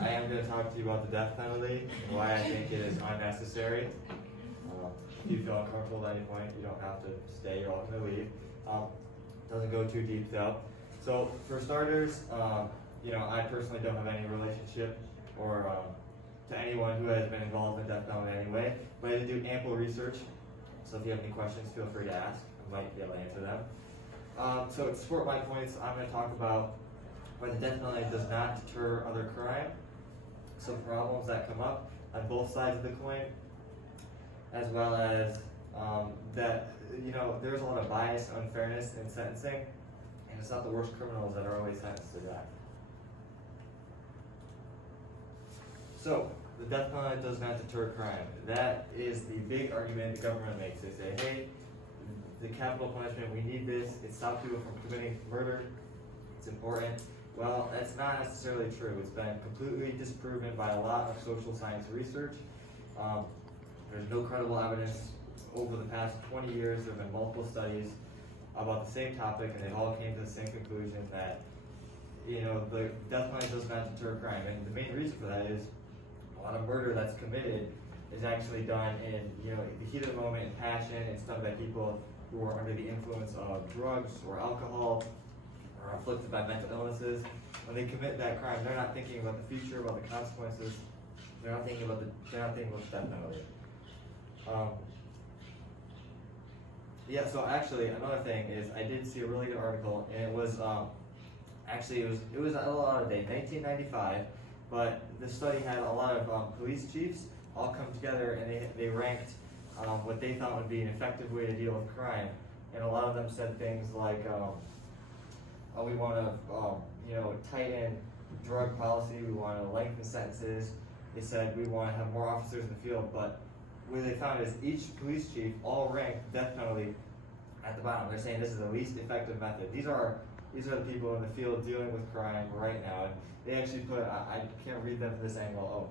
I am going to talk to you about the death penalty and why I think it is unnecessary. If you feel uncomfortable at any point, you don't have to stay, you're all going to leave. Doesn't go too deep though. So for starters, I personally don't have any relationship or to anyone who has been involved in death penalty anyway, but I did do ample research. So if you have any questions, feel free to ask. I might be able to answer them. So to support my points, I'm going to talk about why the death penalty does not deter other crime, some problems that come up on both sides of the coin, as well as that there's a lot of bias and unfairness in sentencing, and it's not the worst criminals that are always sentenced to death. So the death penalty does not deter crime. That is the big argument the government makes. They say, hey, the capital punishment, we need this. It stops people from committing murder. It's important. Well, that's not necessarily true. It's been completely disproven by a lot of social science research. There's no credible evidence. Over the past 20 years, there have been multiple studies about the same topic, and they all came to the same conclusion that the death penalty does not deter crime. And the main reason for that is a lot of murder that's committed is actually done in the heat of the moment, and passion. It's done by people who are under the influence of drugs or alcohol, or afflicted by mental illnesses. When they commit that crime, they're not thinking about the future, about the consequences. They're not thinking about the death penalty. So actually, another thing is I did see a really good article, and it was it was a lot of day, 1995, but this study had a lot of police chiefs all come together, and they ranked what they thought would be an effective way to deal with crime, and a lot of them said things like, we want to tighten drug policy, we want to lengthen sentences. They said we want to have more officers in the field, but what they found is each police chief all ranked death penalty at the bottom. They're saying this is the least effective method. These are the people in the field dealing with crime right now, and they actually put, I can't read them from this angle.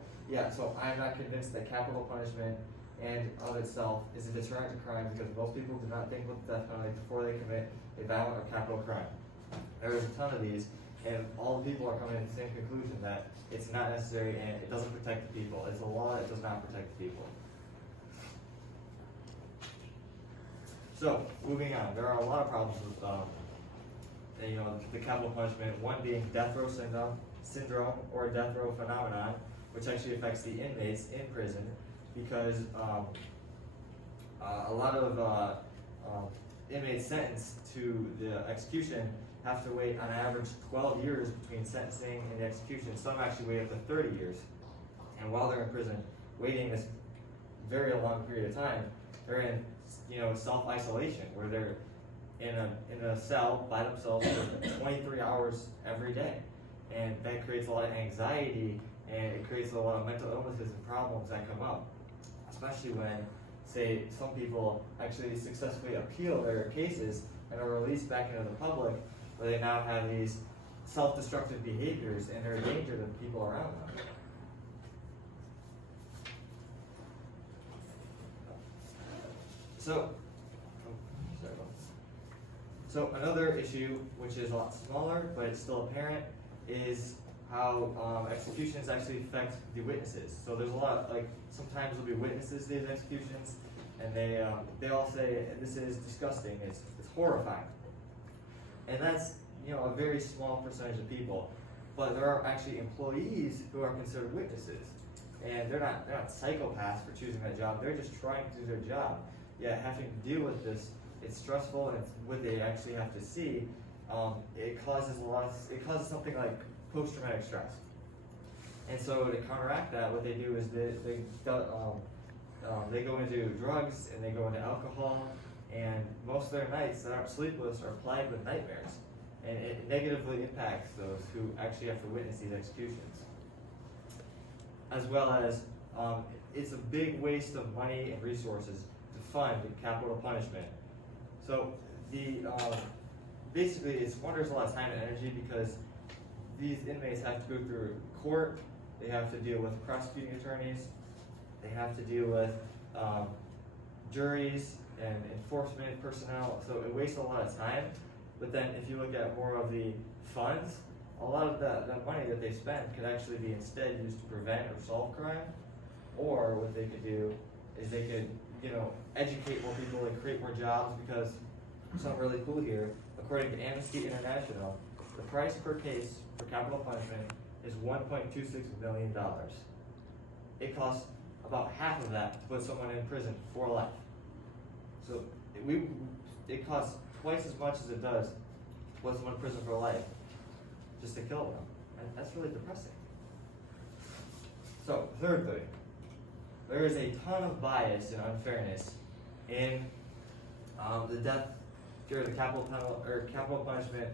So I'm not convinced that capital punishment and of itself is a deterrent to crime, because most people do not think about the death penalty before they commit a violent or capital crime. There is a ton of these, and all the people are coming to the same conclusion that it's not necessary and it doesn't protect the people. It's a law, it does not protect the people. So, moving on, there are a lot of problems with the capital punishment, one being death row syndrome or death row phenomenon, which actually affects the inmates in prison, because a lot of inmates sentenced to the execution have to wait on average 12 years between sentencing and the execution. Some actually wait up to 30 years. And while they're in prison, waiting this very long period of time, they're in self-isolation, where they're in a cell by themselves for 23 hours every day. And that creates a lot of anxiety, and it creates a lot of mental illnesses and problems that come up, especially when, say, some people actually successfully appeal their cases and are released back into the public, where they now have these self-destructive behaviors and they're a danger to the people around them. So another issue, which is a lot smaller, but it's still apparent, is how executions actually affect the witnesses. So there's a lot, sometimes there'll be witnesses to these executions, and they all say, this is disgusting, it's horrifying. And that's, a very small percentage of people. But there are actually employees who are considered witnesses. And they're not psychopaths for choosing that job, they're just trying to do their job. Yet having to deal with this, it's stressful, and it's what they actually have to see. It causes something like post-traumatic stress. And so to counteract that, what they do is they go into drugs, and they go into alcohol, and most of their nights that aren't sleepless are plagued with nightmares. And it negatively impacts those who actually have to witness these executions. As well as, it's a big waste of money and resources to fund capital punishment. So basically it squanders a lot of time and energy, because these inmates have to go through court, they have to deal with prosecuting attorneys, they have to deal with juries and enforcement personnel, so it wastes a lot of time. But then if you look at more of the funds, a lot of that money that they spend could actually be instead used to prevent or solve crime, or what they could do is they could, educate more people and create more jobs, because something really cool here, according to Amnesty International, the price per case for capital punishment is $1.26 million. It costs about half of that to put someone in prison for life. So it costs twice as much as it does to put someone in prison for life just to kill them. And that's really depressing. So, thirdly, there is a ton of bias and unfairness in the death or the capital punishment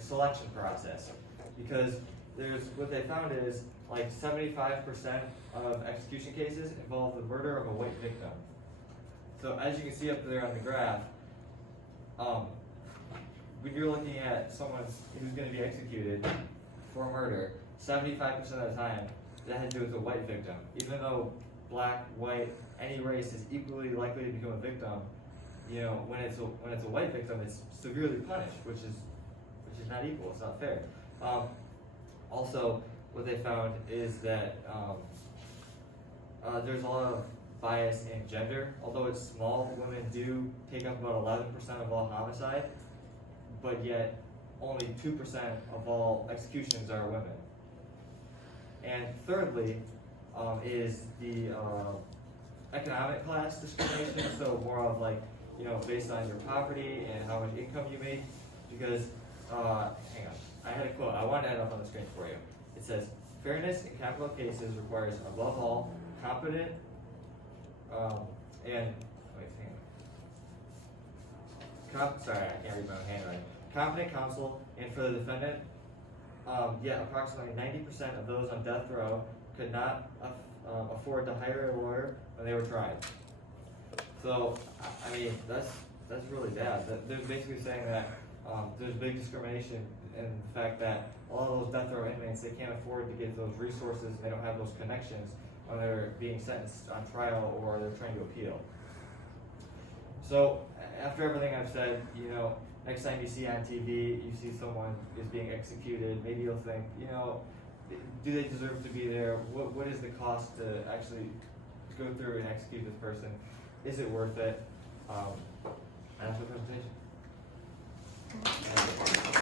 selection process, because what they found is 75% of execution cases involve the murder of a white victim. So as you can see up there on the graph, when you're looking at someone who's going to be executed for murder, 75% of the time that had to do with a white victim. Even though black, white, any race is equally likely to become a victim, when it's a white victim, it's severely punished, which is not equal. It's not fair. Also, what they found is that there's a lot of bias in gender. Although it's small, women do take up about 11% of all homicide, but yet only 2% of all executions are women. And thirdly, is the economic class discrimination. So more of based on your poverty and how much income you make. Because hang on, I had a quote. I wanted to add up on the screen for you. It says, "Fairness in capital cases requires, above all, competent sorry, I can't read my own handwriting. Competent counsel, and for the defendant, yet approximately 90% of those on death row could not afford to hire a lawyer when they were tried." So, I mean, that's really bad. They're basically saying that there's big discrimination in the fact that a lot of those death row inmates, they can't afford to get those resources, and they don't have those connections when they're being sentenced on trial or they're trying to appeal. So, after everything I've said, next time you see on TV, you see someone is being executed, maybe you'll think, do they deserve to be there? What is the cost to actually go through and execute this person? Is it worth it? And that's the presentation.